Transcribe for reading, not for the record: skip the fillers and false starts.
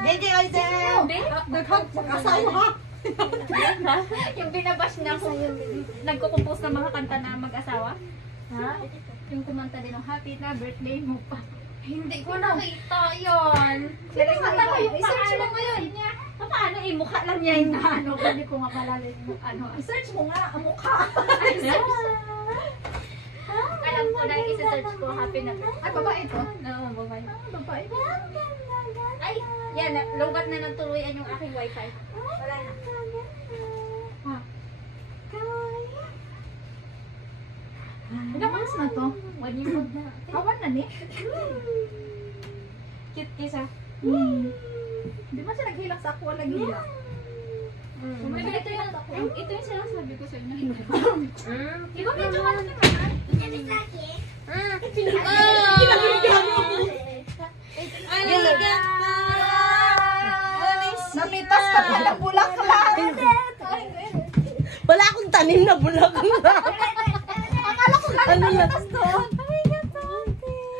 JJ Oisel! Nagkakasawa ha? Yung binabash na nagko-compose ng mga kanta na mag-asawa. Ha? Yung kumanta din ng happy na birthday mo pa. Hindi ko nakita yan. Sino kanta ko yung I-search mo pangalan ngayon. niya? Paano eh, mukha lang niya yung ano, hindi ko mapalala yung ano. I-search mo nga ang mukha. Alam ko na yung isa-search ko, happy na birthday. Ay, babae to? Oo, babae. Babae. Ay, yan, lugat na ng tuluyan yung aking wifi. Wala na. Ilang months na to? 1 year old na. Awan na ni? Cute kisa. Di ba siya naghilak sa ako lagi hilak? Ito yung sinasabi ko sa inyo. Di ba medyo malaki naman? Namitas ka pala bulaklak. Wala akong tanim na bulaklak. Akala ko galing Ano lang? namitas to.